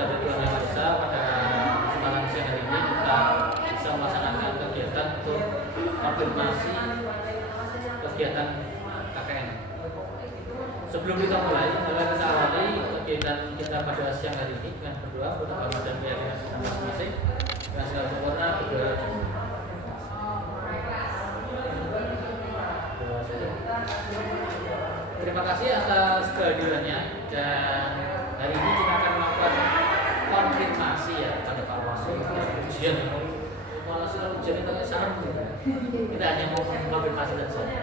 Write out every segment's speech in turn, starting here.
Setelah Tuhan Yang Esa, pada kesempatan siang hari ini kita bisa melaksanakan kegiatan untuk konfirmasi kegiatan KKN. Sebelum kita mulai, kita awali kegiatan kita pada siang hari ini dengan berdoa untuk agama dan keyakinan masing-masing. Dengan segala sempurna berdoa. Terima kasih atas kehadirannya, dan hari ini kita akan melakukan konfirmasi ya pada Pak Wasil ujian. Wasil ujian itu sangat kita hanya mau konfirmasi saja.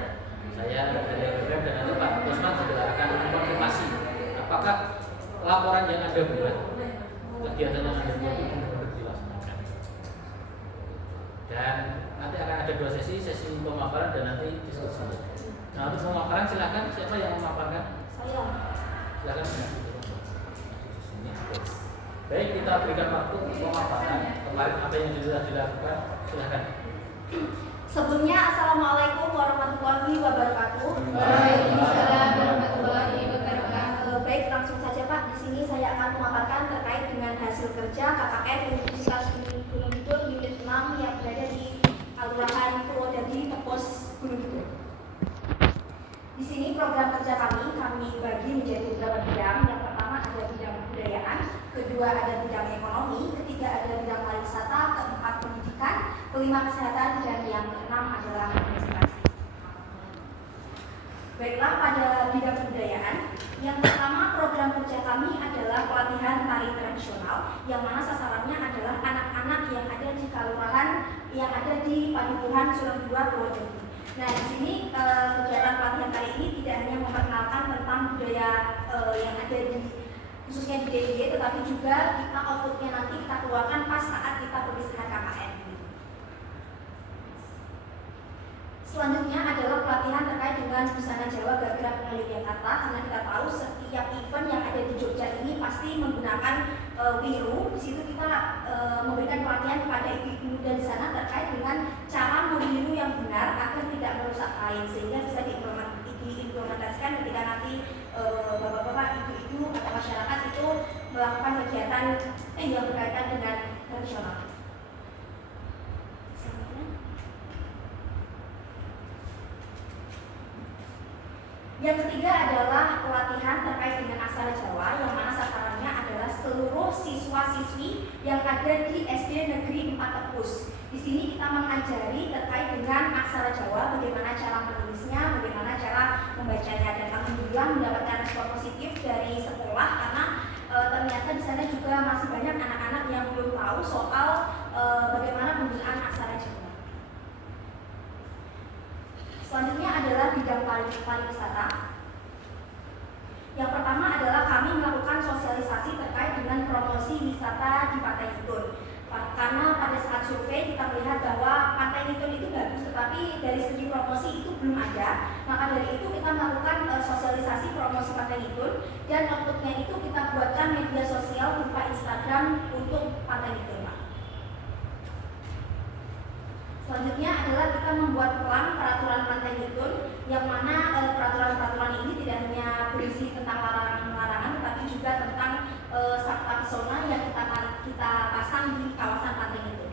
Saya dari BPM dan nanti Pak Usman sudah akan konfirmasi apakah laporan yang Anda buat, kegiatan yang Anda buat itu benar-benar dilaksanakan. Dan nanti akan ada 2 sesi pemaparan dan nanti diskusi. Nah, untuk pemaparan silakan, siapa yang memaparkan? Saya. Silakan. Baik, kita berikan waktu untuk pemaparan. Kemarin apa yang sudah dilakukan, silakan. Sebelumnya, Assalamualaikum warahmatullahi wabarakatuh. Waalaikumsalam warahmatullahi wabarakatuh. Baik, langsung saja Pak. Di sini saya akan memaparkan terkait dengan hasil kerja KKN Universitas Gunung Kidul Unit 6 yang berada di Kelurahan Purwodadi, Tepos, Gunung Kidul. Di sini program kerja kami bagi menjadi beberapa bidang. Yang pertama ada bidang kebudayaan, kedua ada bidang ekonomi, ketiga ada bidang pariwisata, keempat pendidikan, kelima kesehatan, dan yang keenam adalah administrasi. Baiklah, pada bidang kebudayaan, yang pertama program kerja kami adalah pelatihan tari tradisional, yang mana sasarannya adalah anak-anak yang ada di kelurahan yang ada di Padukuhan Surang 2 Purwodadi. Nah, di sini kegiatan pelatihan kali ini tidak hanya memperkenalkan tentang budaya yang ada di khususnya di DIY, tetapi juga kita outputnya nanti kita keluarkan pas saat kita perpisahan KKN. Selanjutnya adalah pelatihan terkait dengan busana Jawa Gagrak Melayu Jakarta, karena kita tahu setiap event yang ada di Jogja ini pasti menggunakan wiru. Di situ kita memberikan pelatihan kepada ibu-ibu muda di sana terkait dengan cara mewiru yang benar agar tidak merusak kain, sehingga bisa diimplementasikan ketika nanti bapak-bapak, ibu-ibu atau masyarakat itu melakukan kegiatan yang berkaitan dengan tradisional. Yang ketiga adalah pelatihan terkait dengan aksara Jawa, yang mana sasarannya adalah seluruh siswa-siswi yang ada di SD Negeri 4 Tepus. Di sini kita mengajari terkait dengan aksara Jawa, bagaimana cara menulisnya, bagaimana cara membacanya, dan alhamdulillah mendapatkan respon positif dari sekolah karena ternyata di sana juga masih banyak anak-anak yang belum tahu soal bagaimana penggunaan aksara Jawa. Selanjutnya adalah bidang pariwisata. Yang pertama adalah kami melakukan sosialisasi terkait dengan promosi wisata di Pantai Nitun. Karena pada saat survei kita melihat bahwa Pantai Nitun itu bagus, tetapi dari segi promosi itu belum ada. Maka dari itu kita melakukan sosialisasi promosi Pantai Nitun, dan outputnya itu kita buatkan media sosial berupa Instagram untuk Pantai Nitun. Selanjutnya adalah kita membuat pelang peraturan Pantai Nitun, yang mana peraturan-peraturan ini tidak hanya berisi tentang larangan-larangan, tetapi juga tentang sakta pesona yang kita pasang di kawasan Pantai Nitun.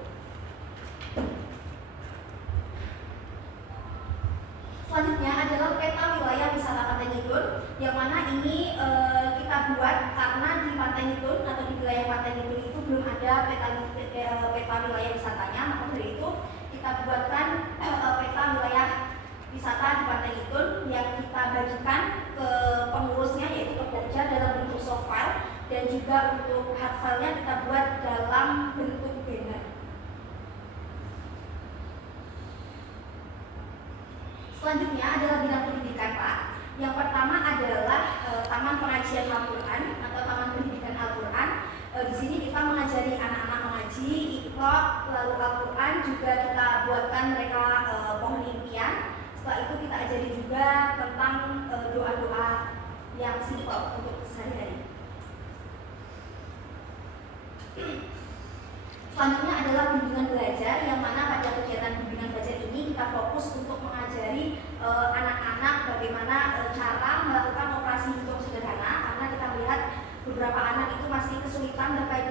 Selanjutnya adalah peta wilayah wisata Pantai Nitun, yang mana ini kita buat karena di Pantai Nitun atau di wilayah Pantai Nitun itu belum ada peta wilayah wisatanya. Maka dari itu kita buatkan peta wilayah wisata di Pantai Nitun yang kita bagikan ke pengurusnya, yaitu ke Pokja, dalam bentuk soft file, dan juga untuk hard file-nya kita buat dalam bentuk banner. Selanjutnya adalah bidang pendidikan, Pak. Yang pertama adalah Taman Pengajian Al-Quran atau Taman Pendidikan Al-Quran. Di sini kita mengajari anak-anak mengaji, Iqra, lalu Al-Quran juga kita buatkan mereka pohon impian. Setelah itu kita ajari juga tentang doa-doa yang simpel untuk sehari-hari. Selanjutnya adalah bimbingan belajar, yang mana pada kegiatan bimbingan belajar ini kita fokus untuk mengajari anak-anak bagaimana cara melakukan operasi hitung sederhana, karena kita melihat beberapa anak itu masih kesulitan terkait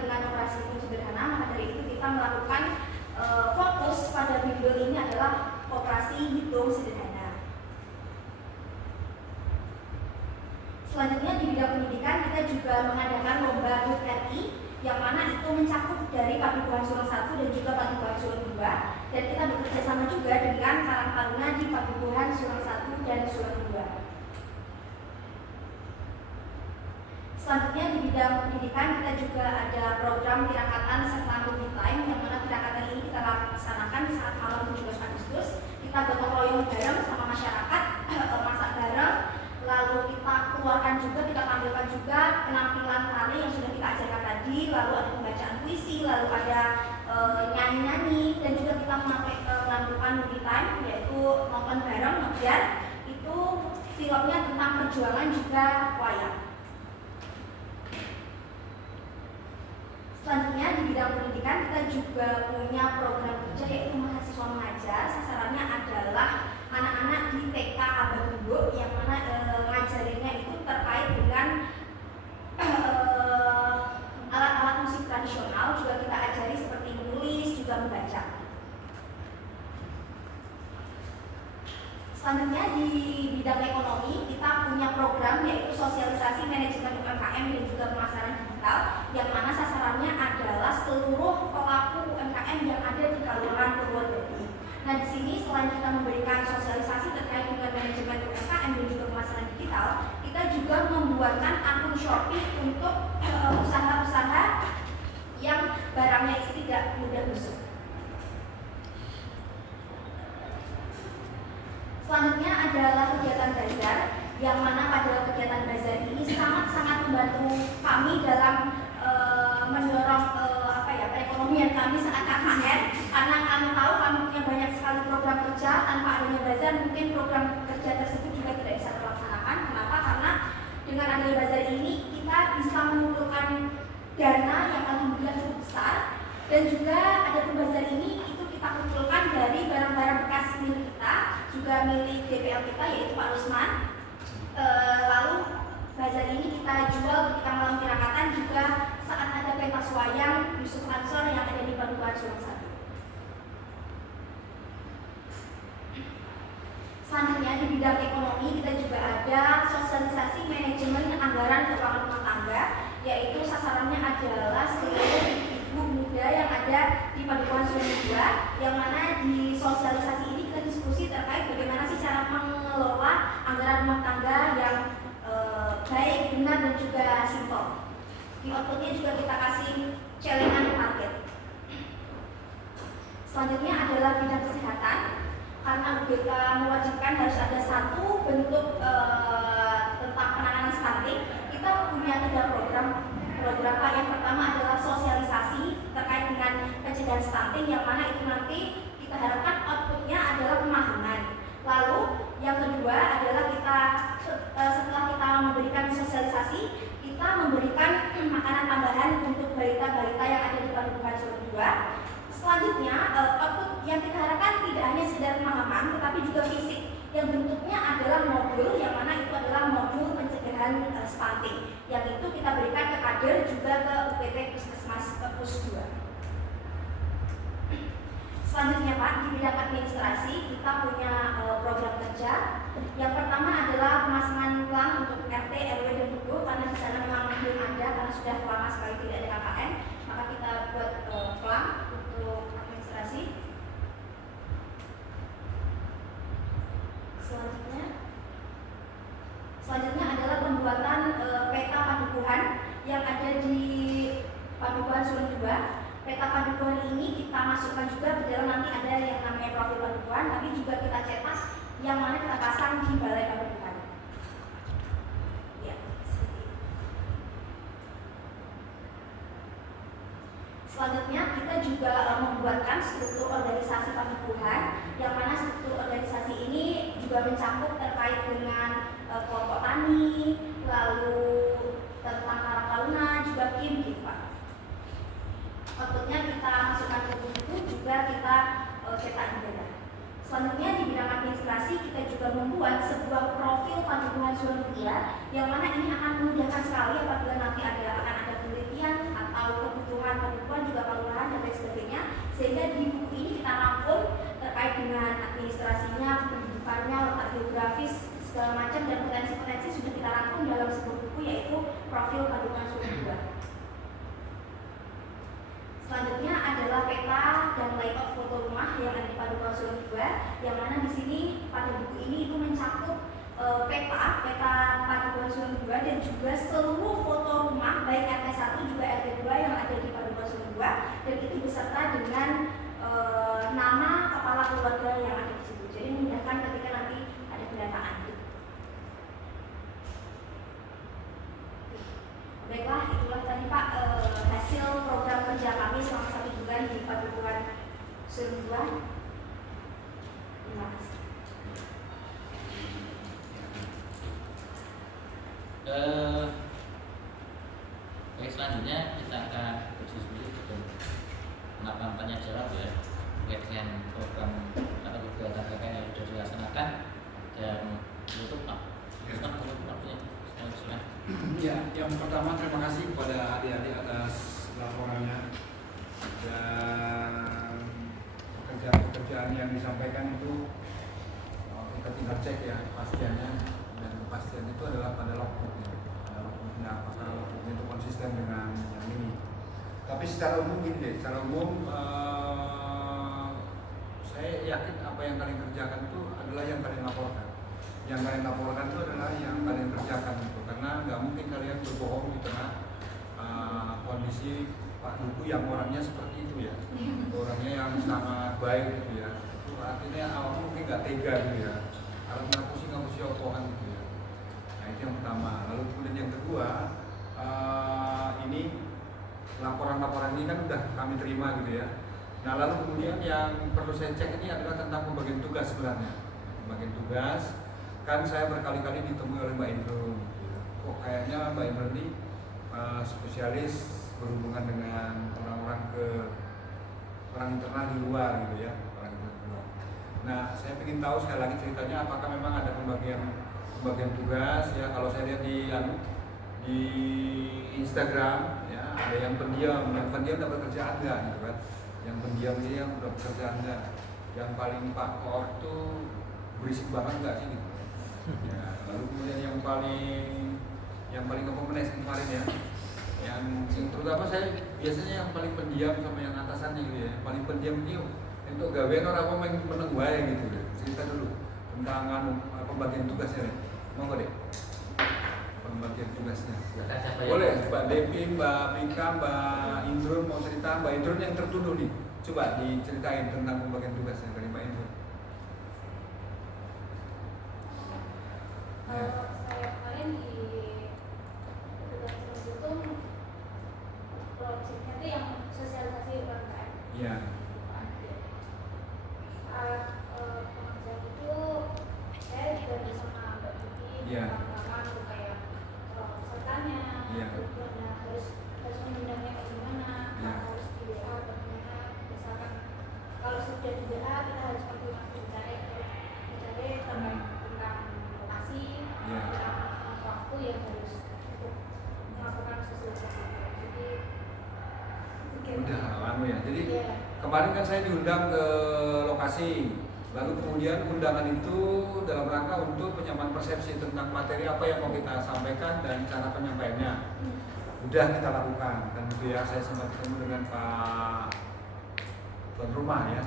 kita melakukan fokus pada bimbel ini adalah operasi hitung sederhana. Selanjutnya di bidang pendidikan kita juga mengadakan lomba HUT RI yang mana itu mencakup dari Padukuhan Sulung 1 dan juga Padukuhan Sulung 2, dan kita bekerja sama juga dengan Karang Taruna di Padukuhan Sulung 1 dan Sulung 2. Selanjutnya di bidang pendidikan kita juga ada program tirakatan serta movie time yang mana tirakatan ini kita laksanakan saat malam 17 Agustus. Kita gotong royong bareng sama masyarakat, masak bareng, lalu kita keluarkan juga, kita tampilkan juga penampilan tari yang sudah kita ajarkan tadi, lalu ada pembacaan puisi, lalu ada nyanyi-nyanyi, dan juga kita menampilkan movie time, yaitu nonton bareng, ngebiar itu filmnya tentang perjuangan juga wayang. Selanjutnya di bidang pendidikan kita juga punya program kerja yaitu mahasiswa mengajar. Sasarannya adalah anak-anak di TK Abang Bunduk yang mana ngajarinnya itu terkait dengan alat-alat musik tradisional, juga kita ajari seperti menulis, juga membaca. Selanjutnya di bidang ekonomi kita punya program yaitu sosialisasi manajemen UMKM dan juga pemasaran digital yang mana sasarannya adalah seluruh pelaku UMKM yang ada di Kelurahan Purwodadi. Nah di sini selain kita memberikan sosialisasi terkait dengan manajemen UMKM dan juga pemasaran digital, kita juga membuatkan akun Shopee untuk usaha-usaha yang barangnya itu tidak mudah busuk. Selanjutnya adalah kegiatan bazar yang mana pada kegiatan bazar ini sangat-sangat membantu kami dalam mendorong perekonomian kami saat KKN, karena kami tahu kami punya banyak sekali program kerja. Tanpa adanya bazar mungkin program kerja tersebut juga tidak bisa terlaksanakan. Kenapa? Karena dengan adanya bazar ini kita bisa mengumpulkan dana yang alhamdulillah cukup besar, dan juga ada bazar ini itu kita kumpulkan dari barang-barang bekas milik kita, juga milik DPL kita yaitu Pak Rusman. Lalu bazar ini kita jual ketika malam tirakatan, juga saat ada pentas wayang Yusuf Ansor yang ada di Padukuhan Sulung 1. Selanjutnya di bidang ekonomi kita juga ada sosialisasi manajemen anggaran keuangan rumah tangga, yaitu sasarannya adalah seluruh ibu muda yang ada di Padukuhan Sulung 2, yang mana di sosialisasi ini kita diskusi terkait bagaimana sih cara mengelola anggaran rumah tangga yang baik, benar, dan juga simpel. Di outputnya juga kita kasih celengan target. Selanjutnya adalah bidang kesehatan. Karena UBK mewajibkan harus ada satu bentuk tentang penanganan stunting, kita punya 3 program. Yang pertama adalah sosialisasi terkait dengan pencegahan stunting, yang mana itu nanti kita harapkan outputnya adalah pemahaman. Lalu yang kedua adalah kita setelah kita memberikan sosialisasi, kita memberikan makanan tambahan untuk balita-balita yang ada di Padukuhan Sulung 2. Selanjutnya output yang kita harapkan tidak hanya sekedar pemahaman, tetapi juga fisik, yang bentuknya adalah modul, yang mana itu adalah modul pencegahan stunting, yang itu kita berikan ke kader juga ke UPT Puskesmas Pus 2. Selanjutnya Pak, di bidang administrasi kita punya program kerja. Yang pertama adalah pemasangan pelang untuk RT, RW, dan RW, karena di sana memang belum ada, karena sudah lama sekali tidak ada KKN, maka kita buat pelang untuk administrasi. Selanjutnya adalah pembuatan peta padukuhan yang ada di Padukuhan Sulung 2. Peta padukuhan ini kita masukkan juga ke dalam, nanti ada yang namanya profil padukuhan, tapi juga kita cetak yang mana kita pasang di balai padukuhan. Ya, selanjutnya kita juga membuatkan struktur organisasi padukuhan, yang mana struktur organisasi ini juga mencakup terkait dengan kelompok tani, lalu tentang Karang Taruna, juga KIM gitu Pak. Outputnya kita masukkan ke buku, juga kita cetak di beda. Selanjutnya di bidang administrasi kita juga membuat sebuah profil Padukuhan Surat 2, yang mana ini akan memudahkan sekali apabila nanti akan ada penelitian atau kebutuhan penipuan juga kelurahan dan lain sebagainya, sehingga di buku ini kita rangkum terkait dengan administrasinya, pendidikannya, letak geografis segala macam, dan potensi-potensi sudah kita rangkum dalam sebuah buku, yaitu Profil Padukuhan Surat 2. Selanjutnya adalah peta dan layout foto rumah yang ada di Padukuhan Surat 2, yang mana di sini pada buku ini itu mencakup peta Padukuhan Surat 2 dan juga seluruh foto rumah baik RT 1 juga RT 2 yang ada di Padukuhan Surat 2, dan itu beserta dengan nama kepala keluarga yang ada di situ. Jadi memudahkan ketika nanti ada pendataan. Baiklah, itulah tadi Pak hasil program kerja kami selama 1 bulan di Padukuhan Surat 2. Terima kasih. Baik, selanjutnya kita akan berdiskusi dan melakukan tanya jawab ya terkait dengan program atau kegiatan KKN yang sudah dilaksanakan, dan menutup Pak. Menutup waktunya. Silakan. Ya, yang pertama terima kasih kepada adik-adik atas laporannya, dan pekerjaan-pekerjaan yang disampaikan itu kita tinggal cek ya kepastiannya, dan kepastian itu adalah pada logbooknya. Nah, apakah logbooknya itu konsisten dengan yang ini. Tapi secara umum gini deh, secara umum saya yakin apa yang kalian kerjakan itu adalah yang kalian laporkan. Yang kalian laporkan itu adalah yang kalian kerjakan itu, karena nggak mungkin kalian berbohong di tengah kondisi Pak Duku yang orangnya seperti itu ya, orangnya yang sangat baik gitu ya. Itu artinya awalnya mungkin nggak tega gitu ya, kalau ngapusi omongan gitu ya. Nah itu yang pertama. Lalu kemudian yang kedua, ini laporan-laporan ini kan udah kami terima gitu ya. Nah lalu kemudian yang perlu saya cek ini adalah tentang pembagian tugas sebenarnya. Pembagian tugas, kan saya berkali-kali ditemui oleh Mbak Indro. Kok kayaknya Mbak Indro ini spesialis berhubungan dengan orang internal di luar gitu ya, orang internal di luar. Nah saya ingin tahu sekali lagi ceritanya, apakah memang ada pembagian tugas ya. Kalau saya lihat di Instagram ya, ada yang pendiam dapat kerjaan nggak gitu kan, yang pendiam ini yang udah pekerjaan nggak, yang paling Pak Koor tuh berisik banget nggak sih gitu ya. Lalu kemudian yang paling kepemenes kemarin ya, yang terutama saya biasanya yang paling pendiam sama yang atasannya gitu ya. Yang paling pendiam ini untuk gawean orang apa main meneng wae gitu ya. Cerita dulu tentang pembagian tugasnya deh. Monggo deh, pembagian tugasnya. Boleh Mbak Devi, Mbak Mika, Mbak Indrun mau cerita. Mbak Indrun yang tertuduh nih, coba diceritain tentang pembagian tugasnya dari Mbak Indrun. Saya kemarin di tugas itu proyeknya itu yang sosialisasi UMKM. Iya. Saat pengerjaan itu saya juga bersama Mbak Vicky, Iya. teman-teman untuk kayak pesertanya, Iya. tujuannya harus mengundangnya kayak gimana, Iya. harus di WA atau gimana. Misalkan kalau sudah di WA kita harus konfirmasi mencari terkait tentang lokasi, Iya. tentang waktu yang harus untuk melakukan sosialisasi. Jadi Udah lama ya. Jadi iya. kemarin kan saya diundang ke lokasi, lalu kemudian undangan itu dalam rangka untuk penyampaian persepsi tentang materi apa yang mau kita sampaikan dan cara penyampaiannya. Udah kita lakukan, dan itu ya saya sempat ketemu dengan Pak tuan rumah ya,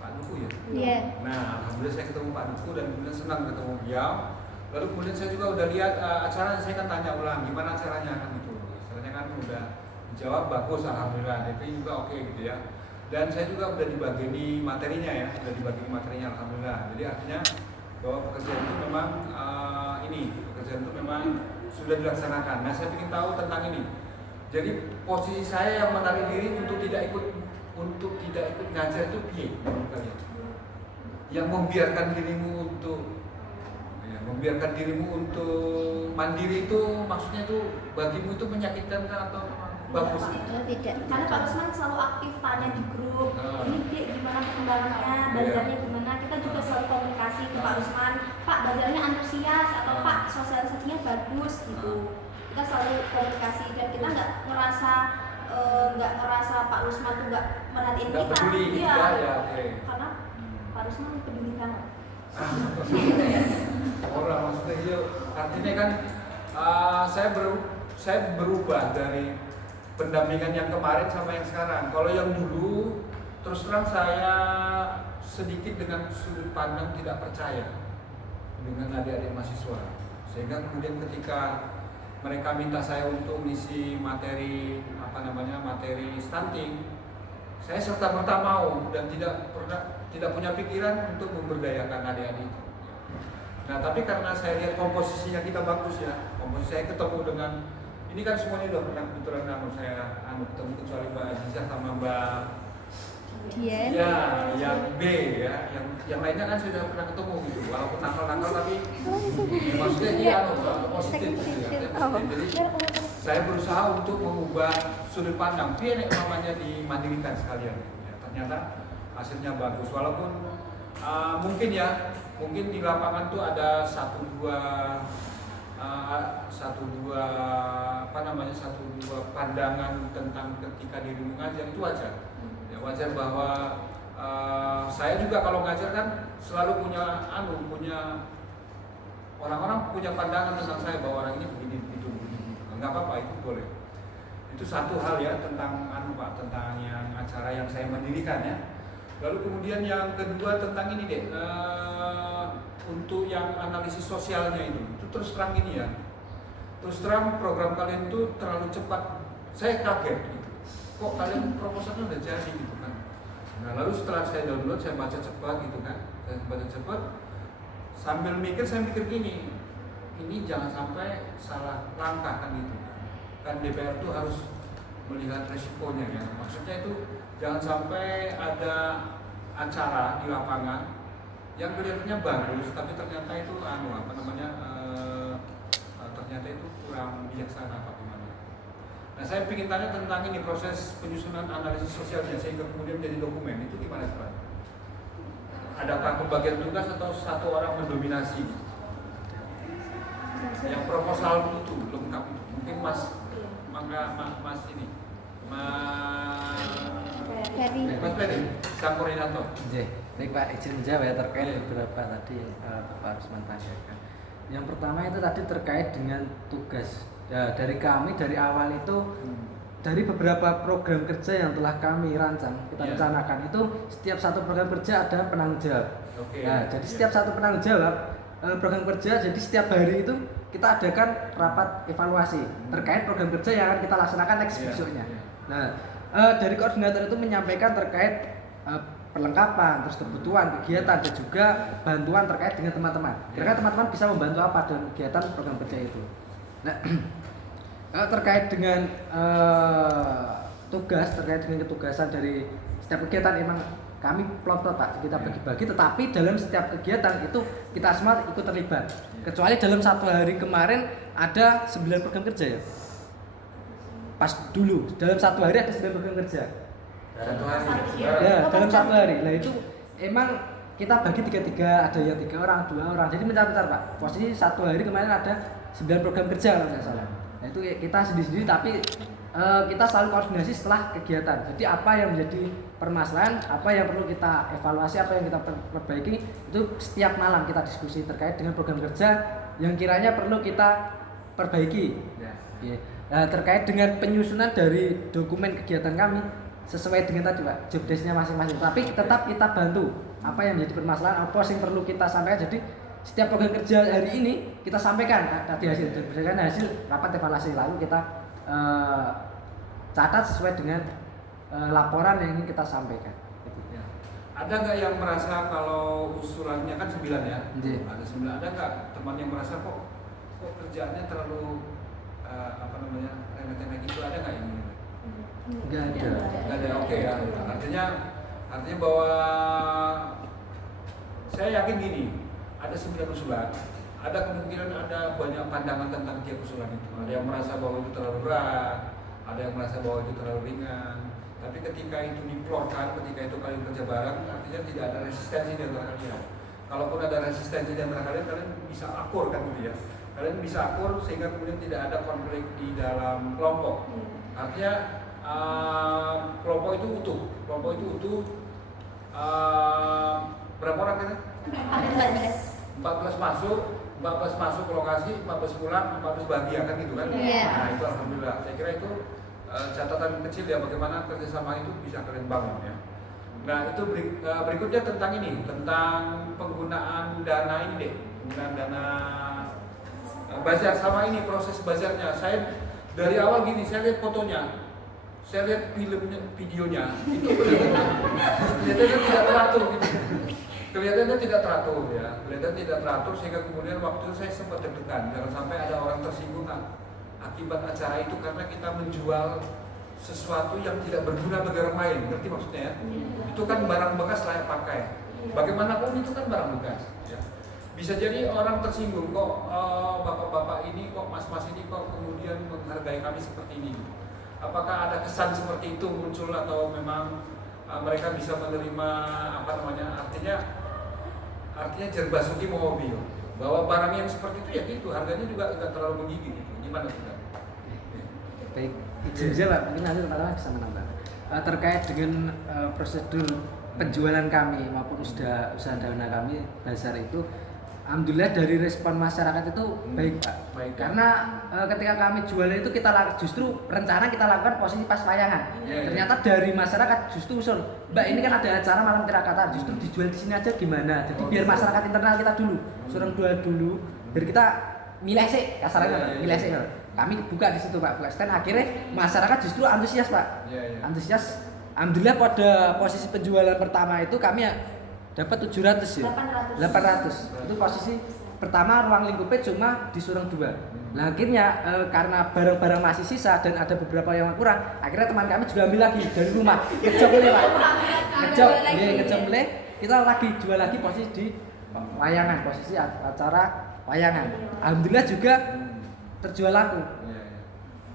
Pak Duku ya. Iya. Nah, alhamdulillah saya ketemu Pak Duku dan kemudian senang ketemu beliau. Lalu kemudian saya juga udah lihat acara, saya kan tanya ulang gimana acaranya kan itu. Acaranya kan udah dijawab bagus, alhamdulillah. Devi juga oke gitu ya. Dan saya juga udah dibagi materinya ya, udah dibagi materinya alhamdulillah. Jadi artinya bahwa pekerjaan itu memang pekerjaan itu memang sudah dilaksanakan. Nah, saya ingin tahu tentang ini. Jadi posisi saya yang menarik diri untuk tidak ikut ngajar itu piye menurut kalian? Yang membiarkan dirimu untuk mandiri itu maksudnya itu bagimu itu menyakitkan atau bagus? Tidak. Karena Pak Rusman selalu aktif tanya di grup, ini Dek, gimana perkembangannya, bazarnya gimana, kita juga selalu komunikasi komunikasi ke Pak Rusman, Pak belajarnya antusias atau Pak sosialisasinya bagus gitu. Kita selalu komunikasi dan kita nggak ngerasa Pak Rusman tuh nggak merhatiin Nggak kita. peduli, Iya. ya, oke. Karena Pak Rusman peduli banget. Orang maksudnya itu artinya kan saya berubah dari pendampingan yang kemarin sama yang sekarang. Kalau yang dulu terus terang saya sedikit dengan sudut pandang tidak percaya dengan adik-adik mahasiswa, sehingga kemudian ketika mereka minta saya untuk mengisi materi materi stunting, saya serta-merta mau dan tidak punya pikiran untuk memberdayakan adik-adik itu. Nah, tapi karena saya lihat komposisinya kita bagus ya, komposisi saya ketemu dengan ini kan semuanya udah pernah kebetulan saya ketemu kecuali Mbak Azizah sama Mbak Dian. ya, yang B ya, yang lainnya kan sudah pernah ketemu gitu, walaupun nakal-nakal tapi maksudnya dia positif gitu ya, positif. Jadi saya berusaha untuk mengubah sudut pandang, dia namanya dimandirikan sekalian. Ya, ternyata hasilnya bagus, walaupun mungkin di lapangan tuh ada satu dua pandangan tentang ketika dirimu ngajar itu wajar. Ya, wajar bahwa saya juga kalau ngajar kan selalu punya orang-orang punya pandangan tentang saya bahwa orang ini begini begitu. Enggak apa-apa, itu boleh. Itu satu hal ya tentang tentang yang acara yang saya mendirikan ya. Lalu kemudian yang kedua tentang ini deh, untuk yang analisis sosialnya itu terus terang ini ya. Terus terang program kalian itu terlalu cepat. Saya kaget gitu. Kok kalian proposalnya udah jadi gitu kan. Nah, lalu setelah saya download, saya baca cepat gitu kan. Saya baca cepat sambil saya mikir gini. Ini jangan sampai salah langkah kan gitu. Kan DPR itu harus melihat resikonya ya. Maksudnya itu jangan sampai ada acara di lapangan yang kelihatannya bagus tapi ternyata itu ternyata itu kurang bijaksana apa gimana. Nah, saya ingin tanya tentang ini proses penyusunan analisis sosialnya sehingga kemudian menjadi dokumen itu gimana Pak? Adakah pembagian tugas atau satu orang mendominasi? Yang proposal itu lengkap itu. Mungkin Mas ini Mas Ferry, sang koordinator. Baik Pak, izin menjawab ya terkait beberapa tadi Pak Rusman tanyakan. Yang pertama itu tadi terkait dengan tugas. Ya, dari kami dari awal itu dari beberapa program kerja yang telah kami rencanakan itu setiap satu program kerja ada penanggung jawab. Nah, jadi setiap satu penanggung jawab program kerja, jadi setiap hari itu kita adakan rapat evaluasi terkait program kerja yang akan kita laksanakan next besoknya. Nah, dari koordinator itu menyampaikan terkait perlengkapan, terus kebutuhan, kegiatan dan juga bantuan terkait dengan teman-teman. Kira-kira teman-teman bisa membantu apa dalam kegiatan program kerja itu. Nah, terkait dengan terkait dengan ketugasan dari setiap kegiatan emang kami plot Pak, kita bagi-bagi, tetapi dalam setiap kegiatan itu kita semua ikut terlibat. Kecuali dalam satu hari kemarin ada 9 program kerja ya. Pas dulu, dalam satu hari ada 9 program kerja. Ya, dalam satu hari. Nah itu emang kita bagi 3-3, ada yang 3 orang, 2 orang. Jadi bentar Pak. Posisi satu hari kemarin ada 9 program kerja kalau nggak salah. Nah itu kita sendiri-sendiri tapi kita selalu koordinasi setelah kegiatan. Jadi apa yang menjadi permasalahan, apa yang perlu kita evaluasi, apa yang kita perbaiki, itu setiap malam kita diskusi terkait dengan program kerja yang kiranya perlu kita perbaiki. Nah, terkait dengan penyusunan dari dokumen kegiatan kami sesuai dengan tadi Pak, job desk-nya masing-masing. Tapi tetap kita bantu apa yang menjadi permasalahan, apa yang perlu kita sampaikan. Jadi setiap program kerja hari ini kita sampaikan tadi hasil, berdasarkan hasil rapat evaluasi lalu kita catat sesuai dengan laporan yang ingin kita sampaikan. Ya. Ada nggak yang merasa kalau usulannya kan 9 ya? Ada 9. Ada nggak teman yang merasa kok kerjaannya terlalu remeh-temeh gitu? Ada nggak yang? Nggak ada. Oke ya. Artinya bahwa saya yakin gini, ada 9 usulan. Ada kemungkinan ada banyak pandangan tentang tiap usulan itu. Ada yang merasa bahwa itu terlalu berat, ada yang merasa bahwa itu terlalu ringan. Tapi ketika itu diplorkan, ketika itu kalian kerja bareng, artinya tidak ada resistensi di antara kalian. kalaupun ada resistensi di antara kalian, kalian bisa akur kan gitu ya. Kalian bisa akur sehingga kemudian tidak ada konflik di dalam kelompok. Artinya kelompok itu utuh. Kelompok itu utuh. Berapa orang kan? 14 masuk, 14 masuk ke lokasi, 14 pulang, 14 bahagia kan gitu kan? Iya. Nah itu alhamdulillah. Saya kira itu catatan kecil ya bagaimana kerjasama itu bisa kalian bangun ya. Nah itu berikutnya tentang ini, tentang penggunaan dana ini deh, penggunaan dana bazar sama ini proses bazarnya. Saya dari awal gini, saya lihat fotonya, saya lihat videonya, itu kelihatannya tidak teratur gitu. Kelihatannya tidak teratur ya, kelihatannya tidak teratur sehingga kemudian waktu itu saya sempat deg-degan jangan sampai ada orang tersinggung akibat acara itu karena kita menjual sesuatu yang tidak berguna bagi orang lain, ngerti maksudnya ya? Itu kan barang bekas layak pakai. Bagaimanapun itu kan barang bekas. Ya. Bisa jadi orang tersinggung kok bapak-bapak ini, kok mas-mas ini kok kemudian menghargai kami seperti ini. Apakah ada kesan seperti itu muncul atau memang mereka bisa menerima artinya Jerbasuki mau mobil bahwa barang yang seperti itu ya gitu harganya juga tidak terlalu menggigit gitu. Gimana sudah? Baik, izin saja Pak, mungkin nanti teman-teman bisa menambah terkait dengan prosedur penjualan kami maupun usaha dana kami bazar itu. Alhamdulillah dari respon masyarakat itu baik Pak. Baik. Karena ketika kami jualan itu justru rencana kita lakukan posisi pas layangan. Ternyata dari masyarakat justru usul, Mbak ini kan ada acara malam tirakata, justru dijual di sini aja gimana? Jadi biar masyarakat internal kita dulu, suruh jual dulu, biar kita milih sih, kasarnya milih sih. Kami buka di situ Pak, buka stand akhirnya masyarakat justru antusias Pak. Antusias. Alhamdulillah pada posisi penjualan pertama itu kami dapat 700 ya. 800. Itu posisi pertama ruang lingkupnya cuma di Surang 2. Nah akhirnya karena barang-barang masih sisa dan ada beberapa yang kurang, akhirnya teman kami juga ambil lagi dari rumah. Ngejob boleh Pak. Ngejob boleh. Kita lagi jual lagi posisi di wayangan, posisi acara wayangan. Alhamdulillah juga terjual laku.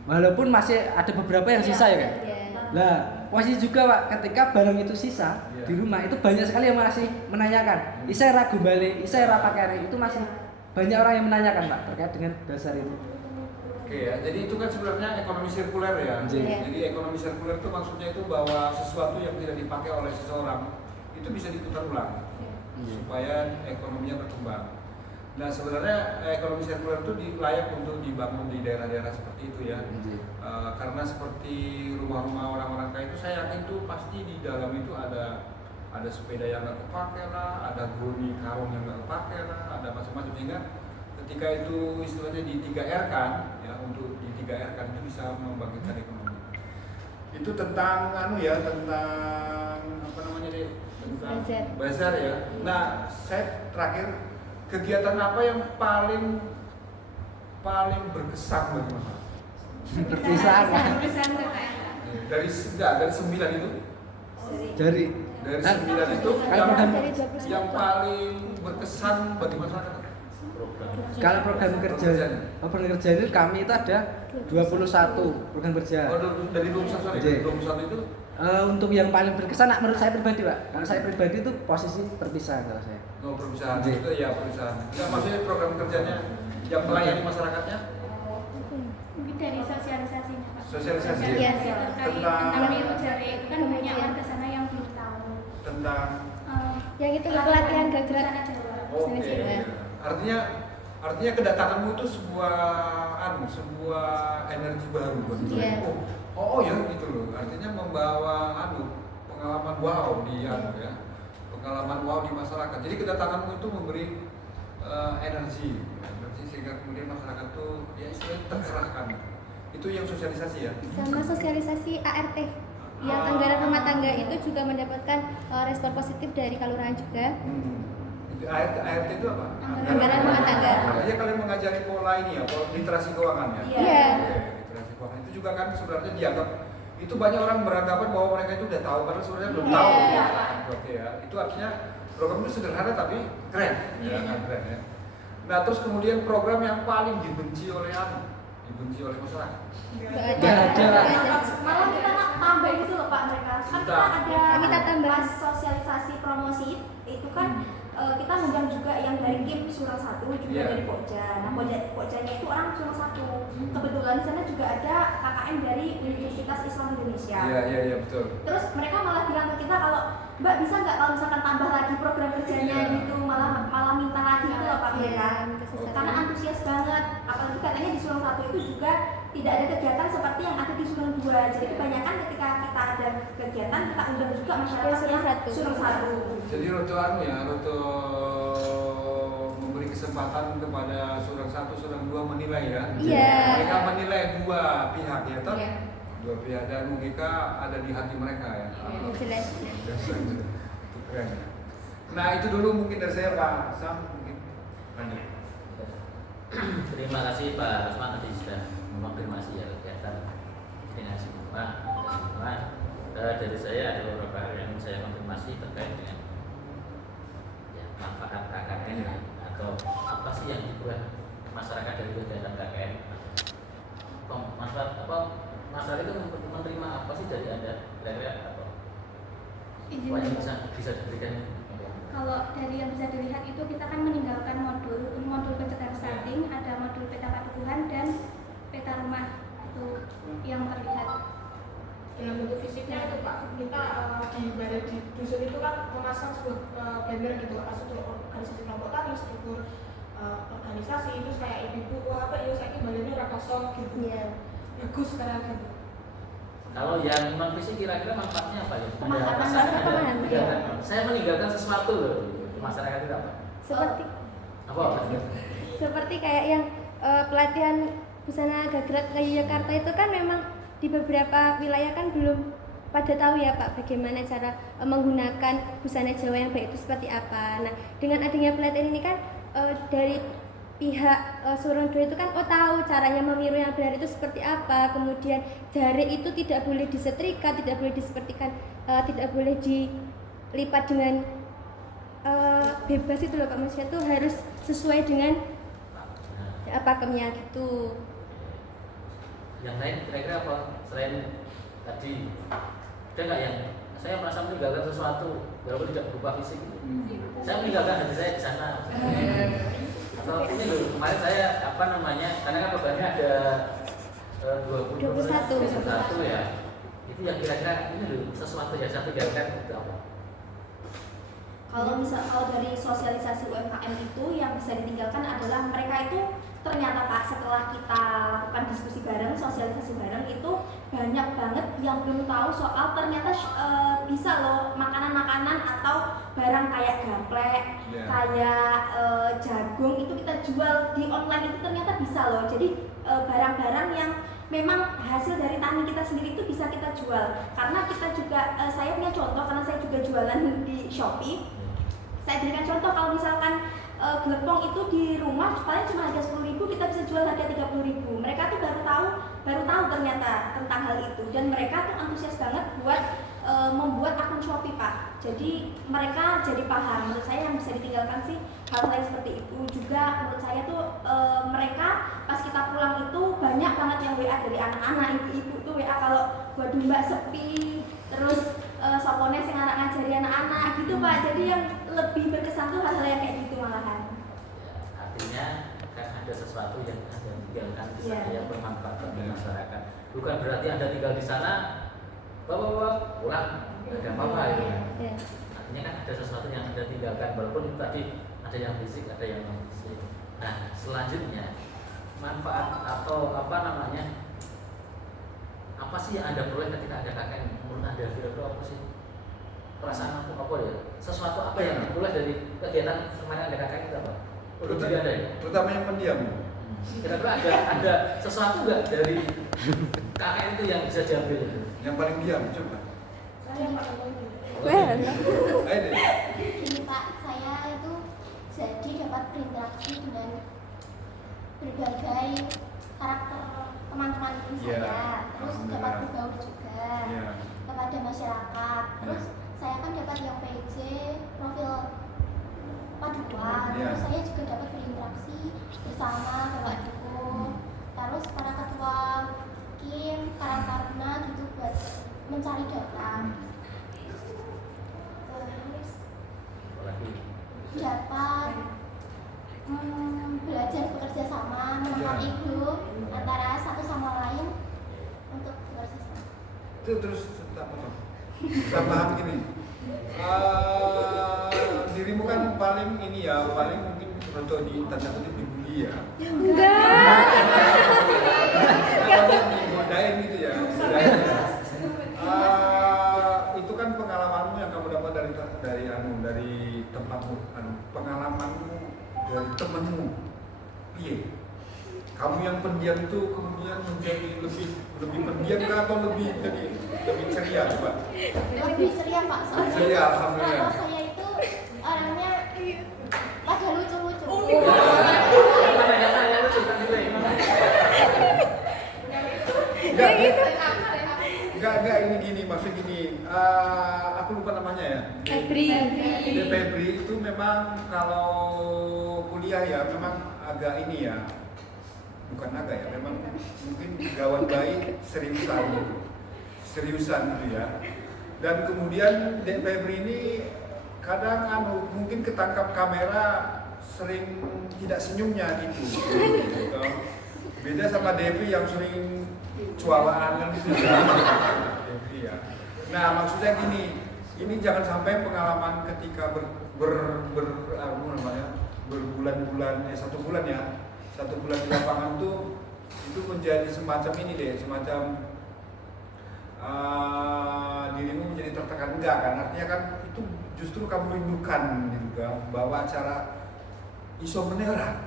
Walaupun masih ada beberapa yang sisa ya kan. Nah, posisi juga Pak, ketika barang itu sisa di rumah itu banyak sekali yang masih menanyakan. Isai ragu balik, isai rapakari itu masih banyak orang yang menanyakan Pak terkait dengan dasar itu. Oke ya, jadi itu kan sebenarnya ekonomi sirkuler ya. Jadi ekonomi sirkuler itu maksudnya itu bahwa sesuatu yang tidak dipakai oleh seseorang itu bisa diputar ulang supaya ekonominya berkembang. Nah sebenarnya ekonomi sirkuler itu layak untuk dibangun di daerah-daerah seperti itu ya. Karena seperti rumah-rumah orang-orang kaya itu saya yakin tuh pasti di dalam itu ada sepeda yang nggak kepake lah, ada goni karung yang nggak kepake lah, ada macam-macam sehingga ketika itu istilahnya di 3R kan ya, untuk di 3R kan itu bisa membangkitkan ekonomi. Itu tentang tentang apa namanya deh, tentang bazar ya. Nah saya terakhir, kegiatan apa yang paling berkesan bagi masyarakat? Berpisah Dari 9 itu? Dari 9 itu yang paling berkesan bagi masyarakat? Kalau program kerja itu kami itu ada 21 program kerja. Dari 21 itu? Untuk yang paling berkesan menurut saya pribadi Pak. Kalau saya pribadi itu posisi perpisahan kalau saya. Oh perpisahan, itu ya perpisahan. Enggak, maksudnya program kerjanya yang melayani masyarakatnya? Mungkin dari sosialisasinya Pak. Sosialisasi Terkait tentang biru jari itu kan banyak warga sana yang belum tahu tentang yang itu pelatihan gerak. Oke. Artinya kedatanganmu itu sebuah energi baru buat kita. Oh ya gitu loh. Artinya membawa pengalaman wow di pengalaman wow di masyarakat. Jadi kedatanganmu itu memberi energi sehingga kemudian masyarakat tuh ya istilahnya tercerahkan. Itu yang sosialisasi ya. Sama sosialisasi ART yang anggaran rumah tangga itu juga mendapatkan respon positif dari kelurahan juga. ART itu apa? Anggaran rumah tangga. Artinya kalian mengajari pola ini ya, pola literasi keuangan ya? Iya. Literasi keuangan itu juga kan sebenarnya dianggap, itu banyak orang beranggapan bahwa mereka itu udah tahu, karena sebenarnya belum tahu. Oke ya, itu artinya program itu sederhana tapi keren, keren ya. Nah terus kemudian program yang paling dibenci oleh masyarakat. Malah kita tambah gitu loh Pak mereka. Kan kita ada kita tambah pas sosialisasi promosi itu kan kita ngundang juga yang dari KIM Surang 1 juga Iya. dari Pokja. Nah Pokjanya itu orang Surang 1. Kebetulan di sana juga ada KKN dari Universitas Islam Indonesia. Iya betul. Terus mereka malah bilang ke kita kalau Mbak bisa nggak kalau misalkan tambah lagi program kerjanya Iya. gitu, malah minta lagi gitu loh Pak mereka. Iya. Karena antusias banget. Apalagi katanya di Surang 1 itu juga tidak ada kegiatan seperti yang ada di Surang 2. Jadi kebanyakan ketika kita ada kegiatan kita undang juga masyarakat Surang yang 1. Surang 1. Jadi roto memberi kesempatan kepada Surang 1, Surang 2 menilai ya. Iya. Mereka menilai dua pihak ya toh? Iya. Dua pihak dan UGK ada di hati mereka ya. Jelas. Itu keren ya. Nah itu dulu mungkin dari saya Pak Sam mungkin lanjut. Terima kasih Pak Rasman tadi sudah mengonfirmasi ya kegiatan dengan semua. Dari saya ada beberapa hal yang saya konfirmasi terkait dengan ya, manfaat KKN atau apa sih yang dibuat masyarakat dari kegiatan KKN. Manfaat apa masyarakat itu menerima apa sih dari Anda kira-kira apa? Izin Apa yang Bapak. bisa diberikan? Kalau dari yang bisa dilihat itu kita kan meninggalkan modul pencegahan stunting, ada modul peta patubuhan dan peta rumah itu yang terlihat. Dengan bentuk fisiknya itu Pak, kita di balai di dusun itu kan memasang sebuah banner gitu, struktur organisasi kelompok tani, struktur organisasi itu kayak ibu-ibu, wah apa ya saya ini badannya udah kosong gitu, Iya. bagus sekarang gitu. Kalau yang non fisik kira-kira manfaatnya apa ya? Pemahaman, Masyarakat ada pemahaman, meninggalkan. iya. Saya meninggalkan sesuatu loh. Masyarakat itu apa? Seperti Apa? seperti kayak yang pelatihan busana gagrak ke Yogyakarta itu kan memang di beberapa wilayah kan belum pada tahu ya Pak bagaimana cara menggunakan busana Jawa yang baik itu seperti apa. Nah dengan adanya pelatihan ini kan dari pihak Surang 2 itu kan tahu caranya memiru yang benar itu seperti apa, kemudian jari itu tidak boleh disetrika, tidak boleh disepertikan, tidak boleh dilipat dengan bebas itu loh Pak, maksudnya tuh harus sesuai dengan pakemnya gitu. Yang lain kira-kira apa? Selain tadi ada nggak yang saya merasa meninggalkan sesuatu walaupun tidak berupa fisik gitu. Saya meninggalkan hati saya di sana. Atau ini loh kemarin saya apa namanya karena kan programnya ada 21 ya. Itu yang kira-kira ini loh sesuatu yang saya tinggalkan itu apa? Kalau dari sosialisasi UMKM itu yang bisa ditinggalkan adalah mereka itu ternyata Pak setelah kita lakukan diskusi bareng, sosialisasi bareng itu banyak banget yang belum tahu soal ternyata bisa loh makanan-makanan atau barang kayak gaplek, kayak jagung itu kita jual di online itu ternyata bisa loh. Jadi barang-barang yang memang hasil dari tani kita sendiri itu bisa kita jual. Karena kita juga saya punya contoh karena saya juga jualan di Shopee. Saya berikan contoh kalau misalkan gelepong itu di rumah paling cuma harga 10.000 kita bisa jual harga 30.000. Mereka tuh baru tahu ternyata tentang hal itu dan mereka tuh antusias banget buat membuat akun Shopee Pak. Jadi mereka jadi paham. Menurut saya yang bisa ditinggalkan sih hal-hal seperti itu. Juga menurut saya tuh mereka pas kita pulang itu banyak banget yang WA dari anak-anak, ibu-ibu tuh WA kalau waduh Mbak sepi, terus soponnya sing anak ngajari anak-anak gitu Pak. Jadi yang lebih berkesan tuh hal-hal yang kayak gitu malahan. Artinya kan ada sesuatu yang Anda tinggalkan di sana Iya. yang bermanfaat bagi masyarakat. Bukan berarti Anda tinggal di sana, bawa pulang, nggak ada apa-apa gitu kan. Iya. Artinya kan ada sesuatu yang Anda tinggalkan, walaupun itu tadi ada yang fisik, ada yang non fisik. Nah selanjutnya manfaat atau apa namanya? Apa sih yang Anda peroleh ketika ada KKN? Menurut Anda kira-kira apa sih? Perasaan aku apa ya? Sesuatu apa yang diperoleh dari kegiatan kemarin ada KKN itu apa? Perlu diri Anda ya? Terutama yang pendiam. Kira-kira ada sesuatu nggak dari KKN itu yang bisa diambil? Yang paling diam coba. Saya yang paling penting. Ayo deh. Ini Pak, saya itu jadi dapat berinteraksi dengan berbagai karakter teman-teman Iya, saya, terus alhamdulillah. dapat bergaul juga Iya. kepada masyarakat. Terus saya kan dapat yang PJ profil paduan, Iya. terus saya juga dapat berinteraksi bersama Bapak Diko, terus para ketua Kim, Karang Taruna gitu buat mencari data. Terus Apalagi dapat belajar bekerja sama, menekan ego antara satu sama lain untuk bekerja sama. Itu terus tak paham gini. Dirimu kan paling ini ya, paling mungkin untuk di tanda kutip dibully ya. Enggak. Kalau digodain gitu ya. Godain ya. Itu kan pengalamanmu yang kamu dapat dari tempatmu, pengalamanmu dari temenmu. Piye? Kamu yang pendiam itu kemudian menjadi lebih pendiam kah atau lebih ceria coba? Lebih ceria Pak, soalnya Ceria, alhamdulillah. kalau saya itu orangnya pada lucu-lucu. Enggak ini gini, maksud gini. Aku lupa namanya ya. Febri itu memang kalau kuliah ya memang agak ini ya. Bukan agak ya, memang mungkin gawat baik seriusan gitu ya. Dan kemudian Dek Febri ini kadang mungkin ketangkap kamera sering tidak senyumnya gitu. Beda sama Devi yang sering cualaan kan gitu ya. Devi ya. Nah maksudnya gini, ini jangan sampai pengalaman ketika berbulan-bulan, 1 bulan ya. 1 bulan di lapangan itu menjadi semacam ini deh, semacam dirimu menjadi tertekan, enggak kan? Artinya kan itu justru kamu rindukan gitu kan, bawa acara iso menera,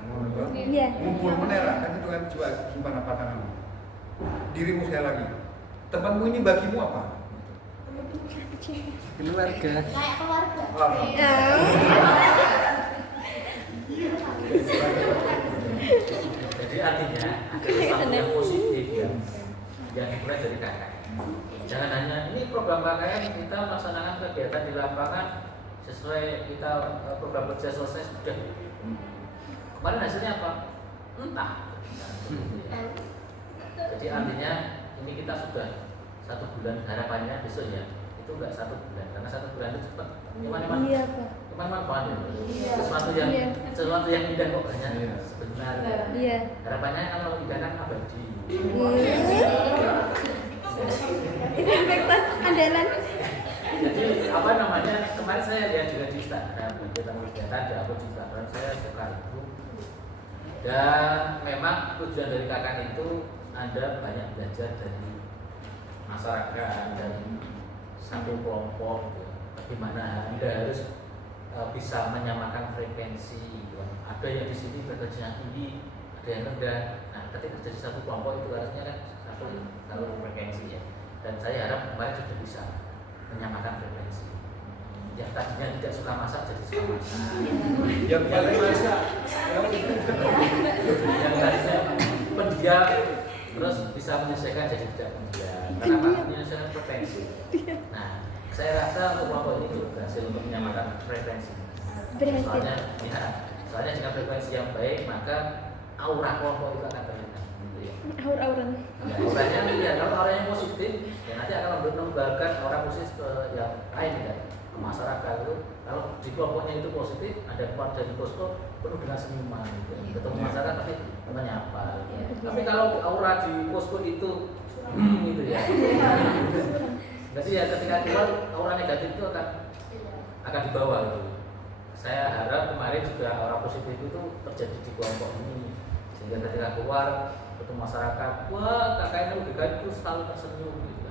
ngumpul menera kan itu kan. Coba gimana pandanganmu? Dirimu saya lagi, temanmu ini bagimu apa? Keluarga. Kayak keluarga. Jadi artinya ada sesuatu yang positif yang dimulai dari kakak. Jangan hanya ini program KKN kita melaksanakan kegiatan di lapangan sesuai kita program kerja selesai sudah. Kemarin hasilnya apa? Entah. Jadi artinya ini kita sudah 1 bulan, harapannya besok ya itu enggak 1 bulan karena 1 bulan itu cepat. Iya, Pak. Kemana-mana sesuatu yang indah kok hanya sebentar. Iya. Harapannya kalau indah kan abadi. Itu backsound andalan. Jadi apa namanya, kemarin saya lihat juga di Instagram kegiatan ada aku di Instagram, saya suka itu. Dan memang tujuan dari KKN itu Anda banyak belajar dari masyarakat, dari satu kelompok gitu. Bagaimana Anda harus bisa menyamakan frekuensi gitu. Ada yang di sini frekuensinya tinggi, ada yang rendah. Nah, ketika terjadi satu kelompok itu harusnya kan satu frekuensi ya. Dan saya harap kemarin sudah bisa menyamakan frekuensi. Yang tadinya tidak suka masak jadi suka masak. Yang paling masak. Yang tadinya pendiam terus bisa menyelesaikan jadi tidak pendiam. Karena menyelesaikan frekuensi. Nah, saya rasa kelompok ini juga berhasil untuk menyamakan frekuensi. Soalnya jika frekuensi yang baik maka aura kelompok itu akan terlihat. Aur-auran. Ya, auranya ya, kalau auranya positif, ya nanti akan menebarkan orang positif ke yang lain ya, ke masyarakat itu. Kalau di kelompoknya itu positif, ada keluar dari posko penuh dengan senyuman, gitu. Ketemu masyarakat tapi menyapa. Gitu. Tapi kalau aura di posko itu, gitu ya. Jadi ya ketika keluar aura negatif itu akan dibawa gitu. Saya harap kemarin juga aura positif itu terjadi di kelompok ini, sehingga ketika keluar ketemu masyarakat, wah kakaknya lebih itu selalu tersenyum gitu.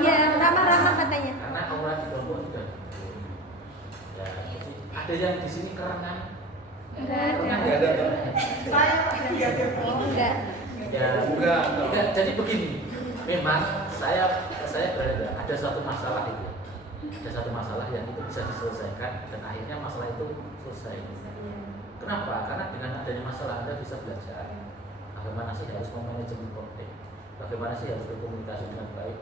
Iya, ramah-ramah katanya. Karena aura di kelompok sudah ya, jadi ada yang di sini kerengan. Enggak ada. Saya Enggak. Ya, enggak. Jadi begini, memang saya berada ada suatu masalah itu. Ada satu masalah yang itu bisa diselesaikan dan akhirnya masalah itu selesai. Kenapa? Karena dengan adanya masalah Anda bisa belajar bagaimana sih harus memanajemen konflik, bagaimana sih harus berkomunikasi dengan baik.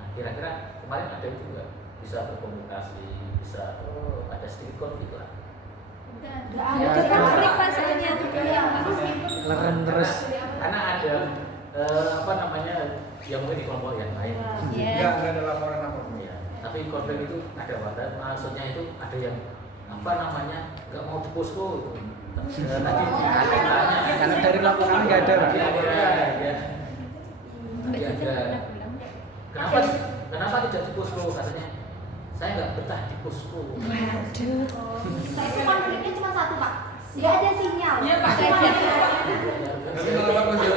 Nah, kira-kira kemarin ada itu juga bisa berkomunikasi, bisa ada sedikit konflik lah. Ada konflik Pak sebenarnya. Lakukan terus. Karena ada apa namanya yang mungkin di kelompok yang lain. Enggak ada laporan apa. Ya, tapi konflik itu ada wadah, maksudnya itu ada yang apa namanya nggak mau di posko itu. Tadi ada yang tanya. Kalau dari laporan nggak ada, Pak. Tadi ada. Kenapa tidak di posko katanya? Saya nggak betah di posko. Waduh. Saya itu konfliknya cuma satu Pak, nggak ada sinyal. Iya, Pak. Nggak ada. Tapi kalau apa masih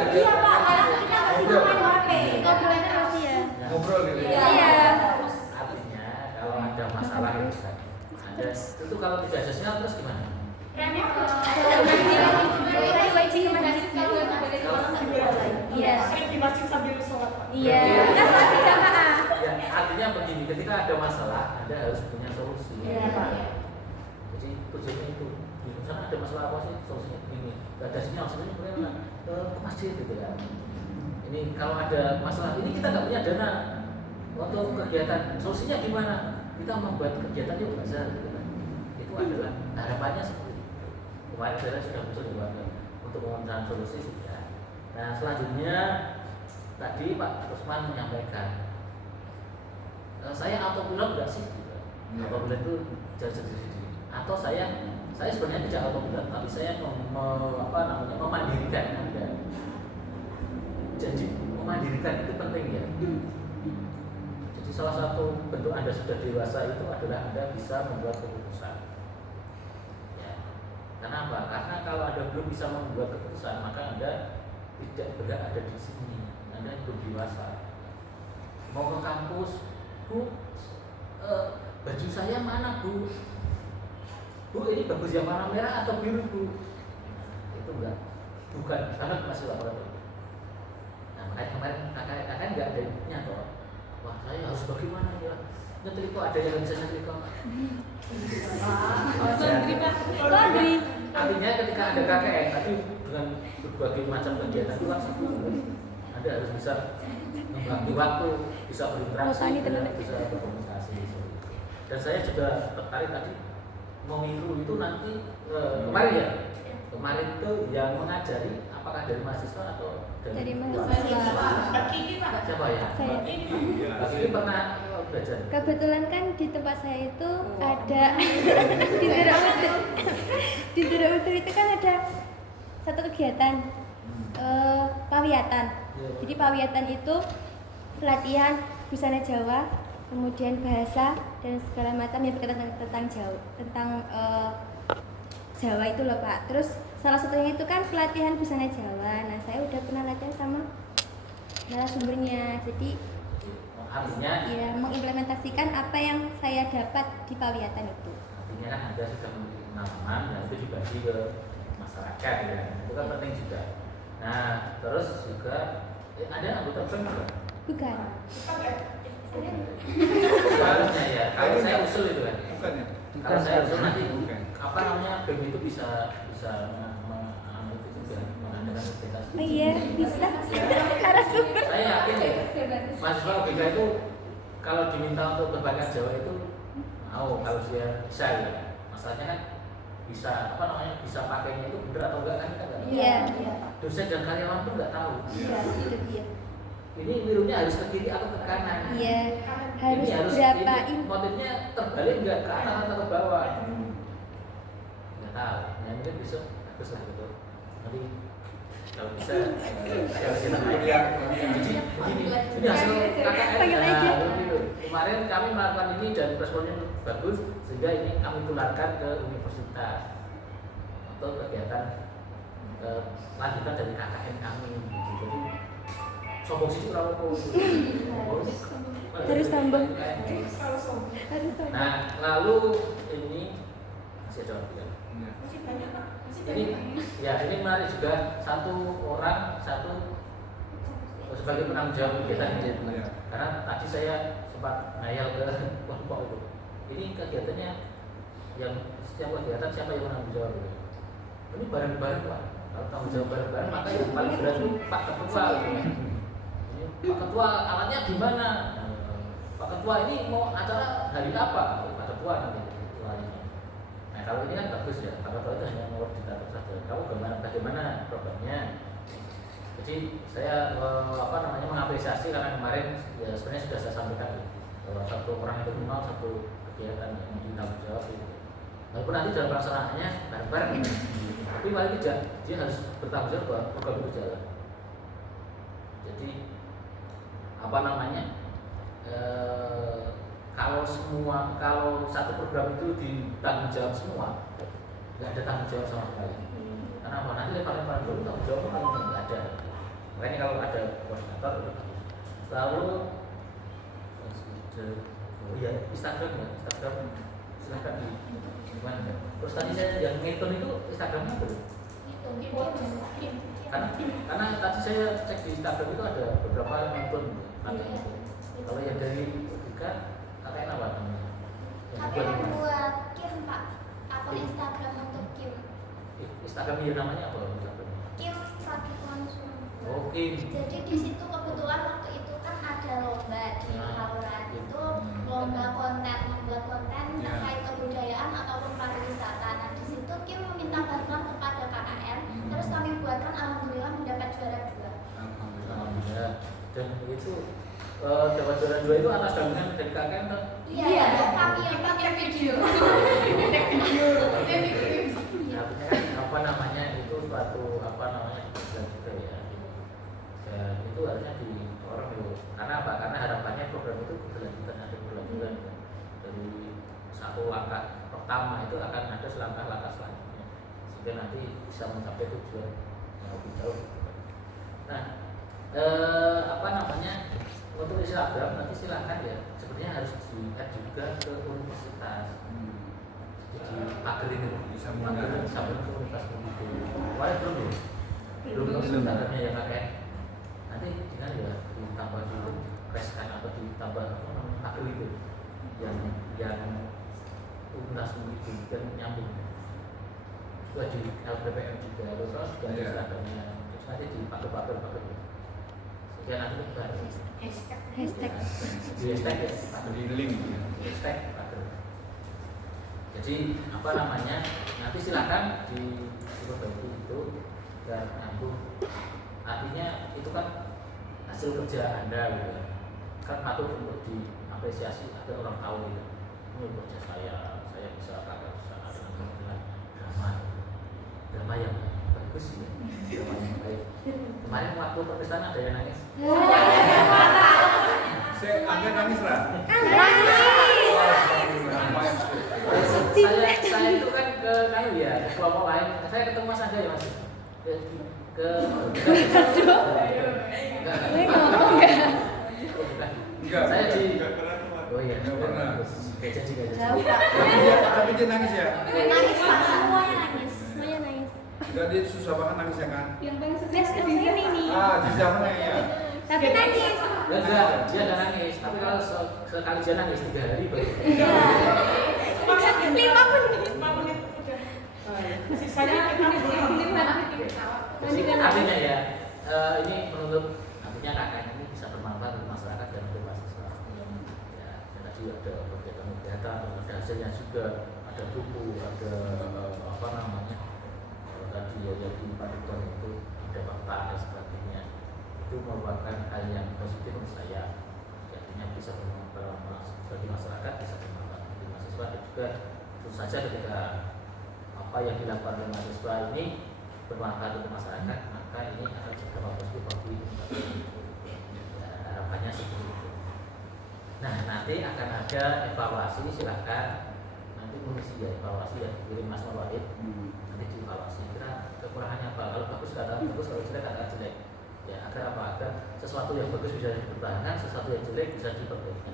ada Iya Pak, karena kita nggak bisa main HP. Ngobrol terus ya. ngobrol gitu ya. Iya. Artinya kalau ada masalah ada itu kalau tidak ada sinyal terus gimana? Saya wajib ke masjid dulu. Iya. Sering di masjid sambil sholat, Pak. Iya. Kan sholat berjamaah. Ya, artinya begini, ketika ada masalah, Anda harus punya solusi. Iya. Jadi tujuannya itu. Di sana ada masalah apa sih? Solusinya begini. Gak ada sinyal, sebenarnya bagaimana? Ke masjid gitu kan. Ini kalau ada masalah ini kita nggak punya dana untuk kegiatan. Solusinya gimana? Kita membuat kegiatan yuk bazar gitu kan. Itu adalah harapannya seperti itu. Kemarin saya sudah muncul di warga untuk mencari solusi sudah. Nah selanjutnya tadi Pak Usman menyampaikan saya autopilot nggak sih? Gitu. Autopilot itu jalan sendiri. Atau saya sebenarnya tidak autopilot, tapi saya memandirikan Anda. Jadi memandirikan itu penting ya. Jadi salah satu bentuk Anda sudah dewasa itu adalah Anda bisa membuat keputusan. Ya. Kenapa? Karena kalau Anda belum bisa membuat keputusan, maka Anda tidak berhak ada di sini. Anda belum dewasa. Mau ke kampus, Bu, baju saya mana Bu? Bu ini bagus yang warna merah atau biru Bu? Itu enggak, bukan, karena masih laporan. Nah makanya kemarin kakak nggak ada ininya toh. Wah saya harus bagaimana ya? Nyetrika kok ada yang bisa nyetrika? Laundry. Artinya ketika ada KKN tadi dengan berbagai macam kegiatan itu langsung Anda harus bisa membagi waktu, bisa berinteraksi, bisa berkomunikasi. Dan saya juga tertarik tadi memilu itu nanti kemarin itu yang mengajari apakah dari mahasiswa atau Dari luar? mahasiswa. Mbak Kiki, Pak. Siapa ya? Saya. Mbak Kiki pernah belajar? Kebetulan kan di tempat saya itu ada di Jurautur itu kan ada satu kegiatan pawiatan. Jadi pawiatan itu pelatihan busana Jawa, kemudian bahasa dan segala macam yang berkaitan tentang Jawa itu loh Pak. Terus salah satunya itu kan pelatihan busana Jawa. Nah saya udah pernah latihan sama narasumbernya. Jadi Artinya ya mengimplementasikan apa yang saya dapat di pawiatan itu. artinya kan Anda sudah memiliki pengalaman dan itu dibagi ke masyarakat ya. Itu kan penting juga. Nah, terus juga ada anggota BEM juga? Bukan. Seharusnya ya. Kalau saya usul itu kan. Bukan ya? Kalau saya usul nanti Bukan. apa namanya BEM itu bisa mengadakan kegiatan. Oh iya bisa. Narasumber. Saya yakin ya. Mahasiswa UBK itu kalau diminta untuk berbahasa Jawa itu mau kalau dia bisa ya. Masalahnya kan bisa bisa pakainya itu benar atau enggak kan kita nggak tahu. Iya. Dosen dan karyawan pun nggak tahu. Iya itu dia. Ini wirunya harus ke kiri atau ke kanan. Iya. Ini Harus berapa ini motifnya terbalik nggak ke atas atau ke bawah? Nggak tahu. Ya mungkin besok bagus lah gitu. Nanti kalau bisa kita ini hasil KKN. Panggil aja. Nah, gitu. Kemarin kami melakukan ini dan responnya bagus sehingga ini kami tularkan ke universitas untuk kegiatan lanjutan dari KKN kami. Jadi sombong sih kurang Harus sombong. Kalau sombong. Harus sombong. Nah lalu ini masih ada lagi kan? Iya. Masih banyak, Pak. Masih Ini banyak. ya ini menarik juga satu sebagai penanggung jawab kegiatan ini. Iya. Karena tadi saya sempat ngayal ke kelompok itu. Ini kegiatannya yang setiap kegiatan siapa yang menanggung jawab? Ini bareng-bareng Pak. Kalau tanggung jawab bareng-bareng maka yang paling berat itu Pak Ketua. Ini Pak Ketua alatnya gimana? Pak Ketua ini mau acara hari apa? Pak Ketua nanti ketuanya. Nah kalau ini kan bagus ya. Pak Ketua itu hanya koordinator saja. Kamu bagaimana programnya? Jadi saya mengapresiasi karena kemarin ya sebenarnya sudah saya sampaikan bahwa satu orang itu minimal satu kegiatan yang ditanggung jawab itu. Walaupun nanti dalam pelaksanaannya bareng-bareng, tapi paling tidak dia harus bertanggung jawab bahwa program itu jalan. Jadi apa namanya? Kalau satu program itu ditanggung jawab semua, nggak ada tanggung jawab sama sekali. Karena apa? Nanti lemparan dulu tanggung jawab kan nggak ada. Makanya kalau ada koordinator selalu Instagram silahkan di mana. Terus tadi saya yang ngitung itu Instagramnya apa? Karena tadi saya cek di Instagram itu ada beberapa yang nonton. Kalau yang dari Vika, KKN apa namanya? KKN buat Kim Pak, akun Instagram untuk Kim. Instagram dia namanya apa? Kim Pratikwan Sumber. Oke. Jadi di situ kebetulan waktu itu kan ada lomba di Kauran itu lomba konten, membuat konten terkait kebudayaan ataupun pariwisata. Nah di situ Kim meminta bantuan kepada KKN, terus kami buatkan, alhamdulillah mendapat juara 2. Alhamdulillah. Dan itu dapat juara 2 itu atas dampingan dari KKN kan? Iya, kami yang pakai video. Artinya kan apa namanya itu suatu apa namanya keberhasilan juga ya. Dan itu harusnya didorong dulu. Karena apa? Karena harapannya program itu berlanjutan ada berlanjutan dari satu langkah pertama itu akan ada langkah-langkah selanjutnya sehingga nanti bisa mencapai tujuan yang lebih jauh. Nah, apa namanya untuk Instagram nanti silakan ya. Sebenarnya harus di-add juga ke universitas. Jadi pagar ini bisa menggunakan sabun ke universitas begitu. Wah belum Instagramnya ya kakek. Nanti dengan ya ditambah dulu reskan atau ditambah apa namanya pagar itu yang tuntas begitu dan nyambung. Itu di LPPM juga terus juga ada Instagramnya. Terus nanti di pagar. Ya nanti baru Hashtag. di hashtag ya, di link ya. hashtag pagar. Jadi apa namanya nanti silakan diperbaiki itu dan nyambung. Artinya itu kan hasil kerja Anda gitu ya. Kan patut untuk diapresiasi, ada orang tahu gitu. Ini kerja saya bisa pakai usaha dengan drama yang bagus ya. Drama yang baik. Kemarin waktu perpisahan ada yang nangis. Saya agak nangis lah. Saya itu kan ke kelompok lain. Saya ketemu Mas Anda ya Mas. Enggak. Saya di. Oh iya. Enggak pernah. Jadi. Tapi dia nangis ya. Nangis Pak, semuanya nangis. Semuanya nangis. Enggak, dia susah banget nangis ya kan? Yang paling sukses Next ke sini nih. Di zamannya ya. Tapi nangis. Enggak, dia ada nangis. Tapi kalau sekali dia nangis 3 hari baru. Iya. 5 menit. 5 menit udah. Sisanya kita Jadi artinya ya, ini menurut artinya KKN ini bisa bermanfaat untuk masyarakat dan untuk mahasiswa. Ya, dan tadi ada kegiatan-kegiatan, ada hasilnya juga, ada buku, ada apa namanya, tadi ya di Padukan itu ada fakta dan sebagainya. Itu merupakan hal yang positif menurut saya. Artinya bisa bermanfaat bagi masyarakat, bisa bermanfaat bagi mahasiswa dan juga tentu saja ketika apa yang dilakukan oleh mahasiswa ini bermanfaat untuk masyarakat, maka ini akan berdampak positif bagi ya, harapannya seperti itu. Nah nanti akan ada evaluasi, silakan nanti mengisi ya evaluasi ya kirim Mas Wahid, nanti dievaluasi kira kekurangannya apa, kalau bagus katakan bagus, kalau jelek katakan jelek. Ya agar apa, agar sesuatu yang bagus bisa dipertahankan, sesuatu yang jelek bisa diperbaiki.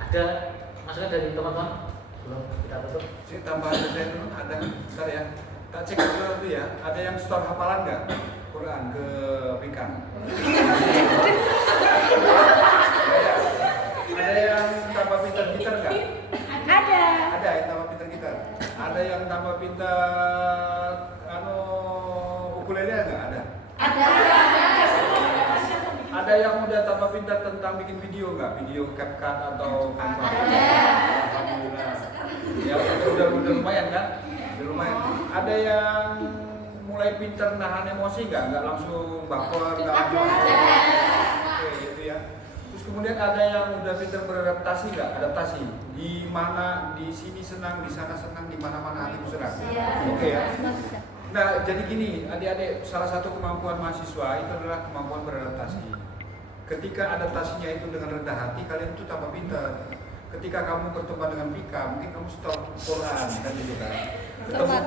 Ada masukan dari teman-teman? Belum kita tutup. Saya tambahan saya dulu ada, bentar ya. Tak cek dulu ya. Ada yang store hafalan nggak? Quran ke Vika. Ada yang tambah pintar gitar nggak? Ada. Ada yang tambah pintar gitar. Ada yang tambah pintar ukulele nggak? Ada. Ada yang udah tambah pintar tentang bikin video nggak? Video CapCut atau Canva? Alhamdulillah. Ya udah lumayan kan? Udah lumayan. Ada yang mulai pintar nahan emosi nggak langsung baper, nggak langsung. Oke, gitu ya. Terus Terus kemudian ada yang udah pintar beradaptasi nggak? Adaptasi di mana, di sini senang, di sana senang, di mana-mana hatiku senang. Oke ya. Semua bisa. Nah, jadi gini, adik-adik, salah satu kemampuan mahasiswa itu adalah kemampuan beradaptasi. Ketika adaptasinya itu dengan rendah hati, kalian itu tambah pintar. Ketika kamu berteman dengan Vika, mungkin kamu setor Quran, kan gitu kan.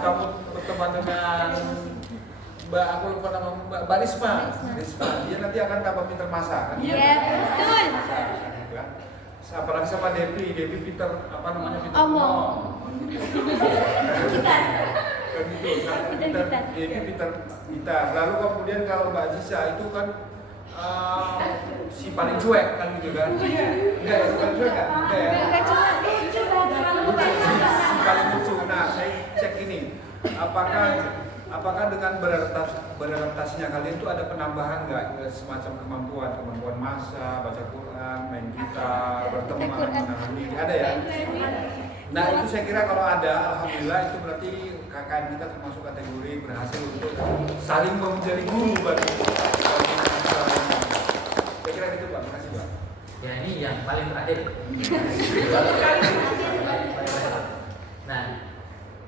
Kamu berteman dengan Mbak, aku lupa nama Mbak Risma. Dia nanti akan tambah pintar masak, kan? Iya, betul. Masak, gitu kan. Apalagi sama Devi pintar apa namanya? Pintar Omong. Kan gitu, Devi pintar gitar. Lalu kemudian kalau Mbak Jisa itu kan si paling cuek kan gitu kan? Enggak ya, si paling cuek kan? Enggak ya? Si paling lucu. Nah, saya cek ini, apakah dengan beradaptasinya kalian itu ada penambahan nggak semacam kemampuan masak, baca Quran, main gitar, berteman, menahan diri, ada ya? Nah itu saya kira kalau ada, alhamdulillah itu berarti KKN kita termasuk kategori berhasil untuk saling menjadi guru bagi mahasiswa lainnya. Saya kira gitu Pak, makasih Pak. Ya ini yang paling terakhir. Nah,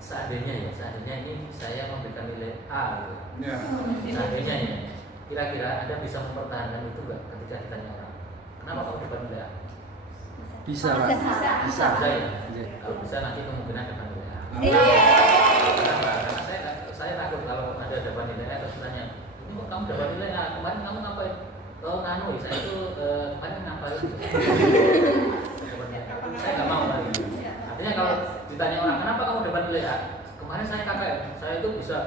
seandainya ini saya memberikan nilai A gitu. Ya. Seandainya ya, kira-kira Anda bisa mempertahankan itu nggak ketika ditanya orang, kenapa kamu dapat nilai A? Bisa, Pak. Bisa ya. Iya. Kalau bisa nanti kemungkinan dapat nilai A. Iya. Kenapa? Karena saya takut kalau ada dapat nilai A terus tanya, ini kok kamu dapat nilai A? Kemarin kamu ngapain? Oh nganu, saya itu kemarin ngapain? Saya nggak mau lagi. Artinya kalau ditanya orang, kenapa kamu dapat nilai A? Kemarin saya KKN, saya itu bisa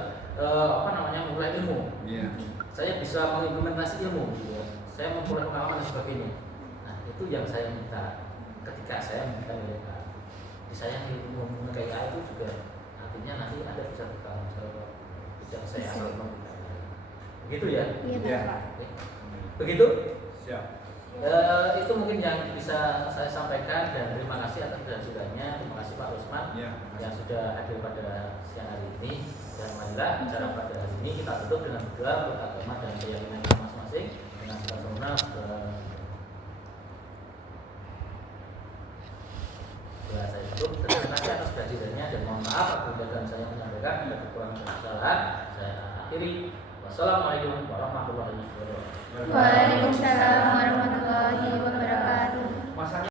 mulai ilmu. Iya. Saya bisa mengimplementasi ilmu, gitu ya. Saya memperoleh pengalaman dan sebagainya. Nah itu yang saya minta ketika saya minta nilai A. Jadi saya ilmu kayak A itu juga artinya nanti ada bisa bertanggung jawab. Tidak saya asal meminta. Begitu ya? Iya, Pak. Oke. Begitu? Siap. Itu mungkin yang bisa saya sampaikan dan terima kasih atas kehadirannya. Terima kasih Pak Usman yang sudah hadir pada siang hari ini. Dan marilah acara pada hari ini kita tutup dengan doa buat agama dan keyakinan kita masing-masing dengan sempurna. Ya saya tutup. Terima kasih atas kehadirannya dan mohon maaf apabila saya menyampaikan ada kekurangan dan kesalahan. Saya akhiri. Wassalamualaikum warahmatullahi wabarakatuh. Waalaikumsalam warahmatullahi wabarakatuh.